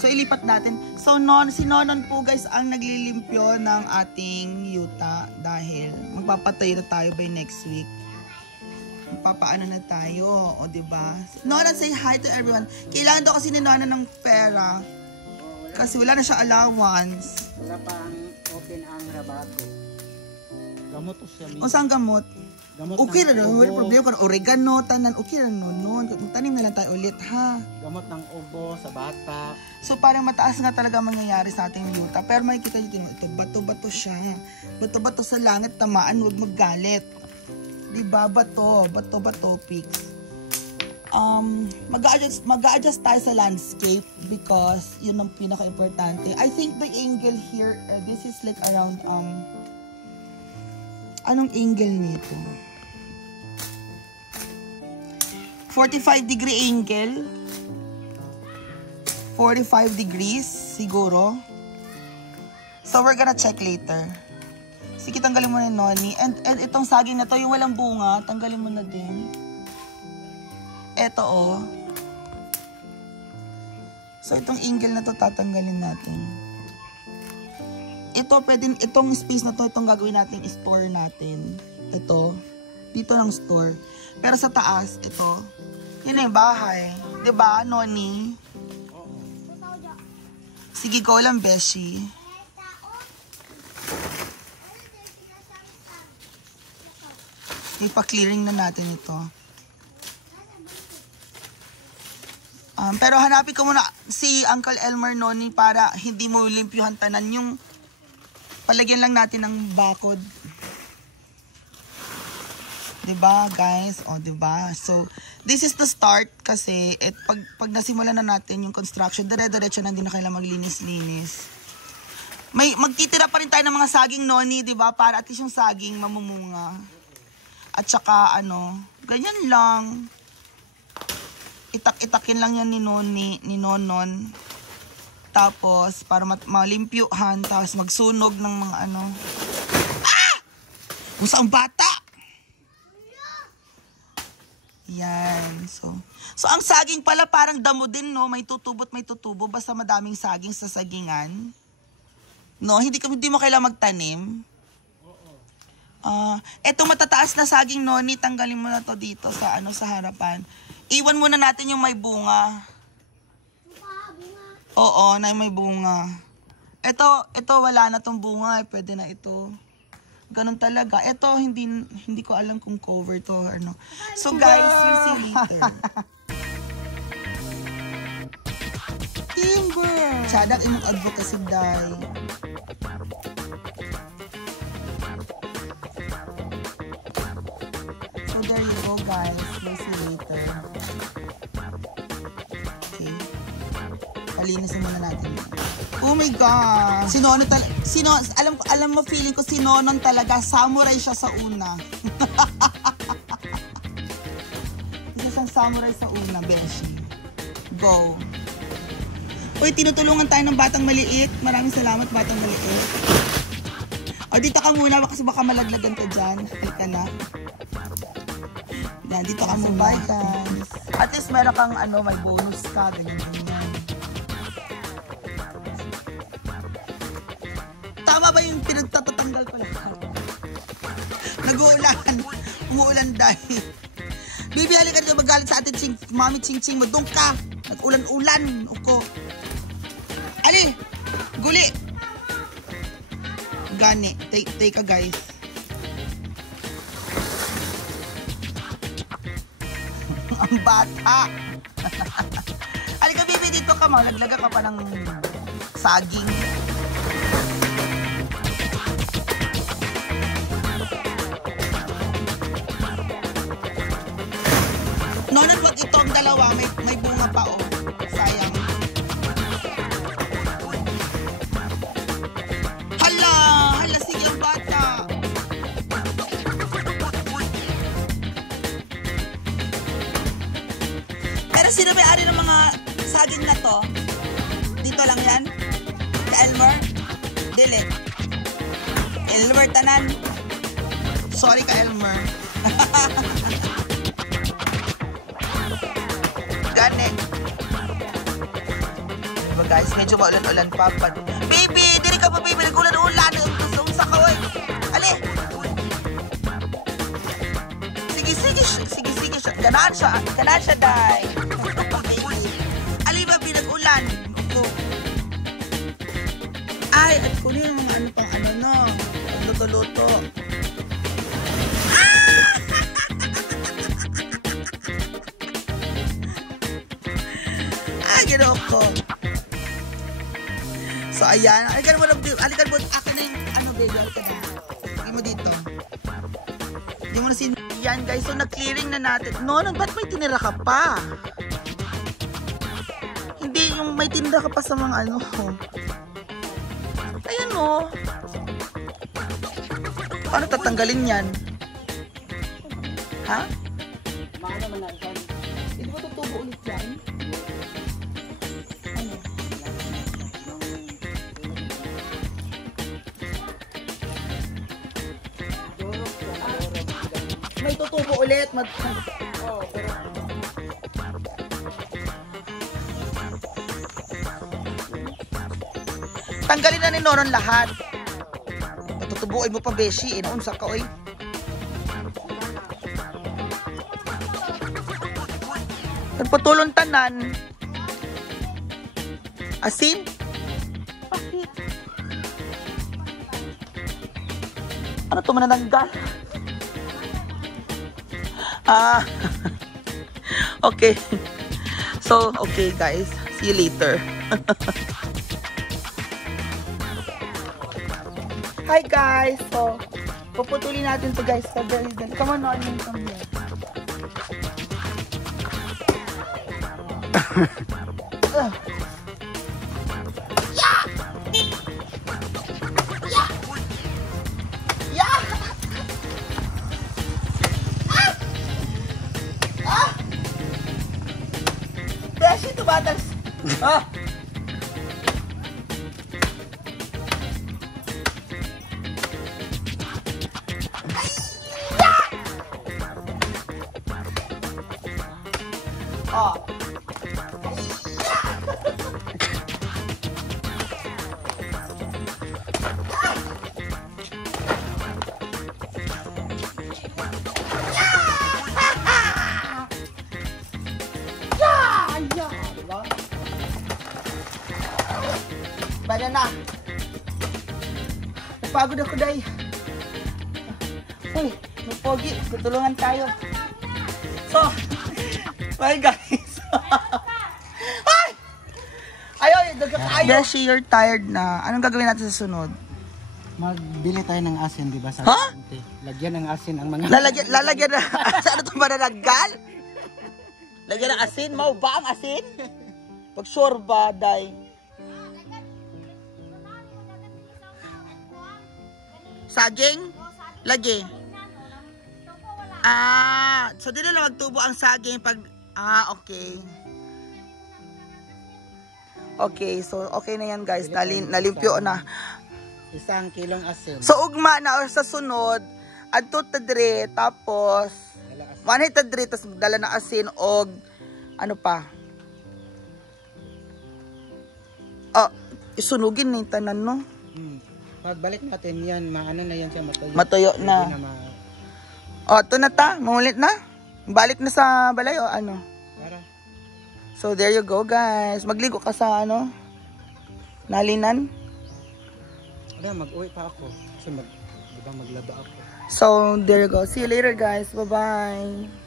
So, ilipat natin. So, si Nonon po guys ang naglilimpyo ng ating yuta dahil magpapatayo na tayo by next week. Magpapaano na tayo, o diba? Nonon, say hi to everyone. Kailangan daw kasi ni Nonon ng pera. Kasi wala na siya allowance. Wala pang open ang rabato. Gamot o siya. O saan gamot? Okay na nun, wala problema kung oregano, tanan, okay na nun. Tanim na lang tayo ulit, ha? Gamot ng ubo sa bata. So, parang mataas nga talaga mangyayari sa ating yuta. Pero makikita nyo, ito, bato-bato siya. Bato-bato sa langit, tamaan, huwag magalit. Diba? Bato-bato, pigs. Mag-a-adjust tayo sa landscape because yun ang pinaka-importante. I think the angle here, this is like around, anong angle nito? 45-degree angle. 45 degrees, siguro. So, we're gonna check later. Sige, tanggalin mo na yung noni. And itong saging na to, yung walang bunga, tanggalin mo na din. Eto, oh. So, itong angle na to, tatanggalin natin. Ito, pwede, itong space na to, itong gagawin natin, store natin. Ito, dito ng store. Pero sa taas, ito, yun na yung bahay. Diba, Noni? Sige, go lang, Beshi. Ipa-clearing na natin ito. Pero hanapin ko muna si Uncle Elmer, Noni, para hindi mo limpyuhan tanan yung palagyan lang natin ng bakod. Diba, guys? O, diba? So, this is the start kasi pag nasimulan na natin yung construction, dire-diretso na hindi na kailangan maglinis-linis. Magtitira pa rin tayo ng mga saging, Noni, diba? Para at least yung saging mamumunga. At saka, ganyan lang. Itak-itakin lang yan ni Nonon. Tapos, para malimpyuhan, tapos magsunog ng mga Ah! Kung saan bata! Yan. So, ang saging pala parang damo din, no? May tutubo. Basta madaming saging sa sagingan. No? Hindi mo kailangan magtanim. Etong matataas na saging, Noni, tanggalin mo na to dito sa harapan. Iwan muna natin yung may bunga. Oo, na may bunga. Ito wala na tong bunga, pwede na ito. Ganun talaga. Ito hindi ko alam kung cover to or ano. So guys, you see later. Timber. Sadak imong advocacy dai. So there you go, guys. We'll see later. Okay. Palinis muna natin. Oh my God! Alam mo, feeling ko si Nonon talaga, samurai siya sa una. Isa siyang samurai sa una, Beshi. Go! Uy, tinutulungan tayo ng batang maliit. Maraming salamat, batang maliit. O, dito ka muna, kasi baka malaglagan ka dyan. Halika na. Yan, dito ka muna. Bye, guys. At least meron kang, may bonus ka. Ganyan. Tama ba yung pinagtatatanggal ko lang? Nag-uulan. Umuulan dahil. Bibi, halika dito magalit sa atin, Mami Ching-Ching mo. Doon ka. Nag-ulan-ulan. Uko. Ali! Guli! Gani. Take ka, guys. Ang bata. Halika, Bibi, dito ka. Malaglaga ka pa ng saging. Nonon, wag ito ang dalawa. May bunga pa, oh. Sayang. Hala, sige ang bata. Pero sino may-ari ng mga saging na to? Dito lang yan? Ka Elmer? Dili. Elmer tanan. Sorry ka Elmer. Gani. Diba guys? Medyo maulan-ulan pa. Baby! Diri ka pa, baby! Nag-ulan-ulan! Unsa ka, oy! Ali! Sige siya. Ganaan siya, day. Ali, baby, nag-ulan. Go. Ay, at kunin yung mga ano pang ano, no? Luto-luto. Ginawa ko. So, ayan. Alikan mo, akin na yung, ano, baby, alikan mo. Lagay mo dito. Hindi mo na yan, guys. So, nag-clearing na natin. No, ba't may tinira ka pa? Hindi, yung may tinira ka pa sa mga ano. Ayan, no. Paano tatanggalin yan? Ha? Maano man na ito? Hindi mo tutubo ulit yan? May tutubo ulit. Oh, pero tanggalin na ni Nonon lahat. Tutubuin mo pa, beshi. Inaunsa ka, oy. Nagpatulong tanan. Asin? Bakit? Ano ito manananggal? Okay. So, okay guys. See you later. Hi guys. So, puputulin natin to guys. Come on, Norman. Come here. Yeah! Beshi, tumatals. Banana. Napagod ako, day. Uy, pogi. Tutulungan tayo. So, bye guys. Ay! Ayaw, nagkakaayo. Beshi, you're tired na. Anong gagawin natin sa sunod? magbili tayo ng asin, di ba? Sa lagyan ng asin ang mga... Lalagyan na... Sa ano ito ba nananggal? Lagyan ng asin? Mau ba ang asin? Pag sure ba, day? Saging? Lagi. So dito na magtubo ang saging pag... okay. Okay, so okay na yan guys. Nalimpyo na. 1 kilong asin. So ugma na or sa sunod, adto tadre tapos manay tadre tapos dala na asin og ano pa? Isunugin ni tanan no. Pagbalik natin yan, maano na yan siya, matuyo. Matuyo na. Ito na ta, mangulit na. Balik na sa balay o ano? Para. So there you go guys. Magligo ka sa ano? Nalinan. Mag-uwi pa ako. Kasi diba maglaba ako. So there you go. See you later guys. Bye-bye.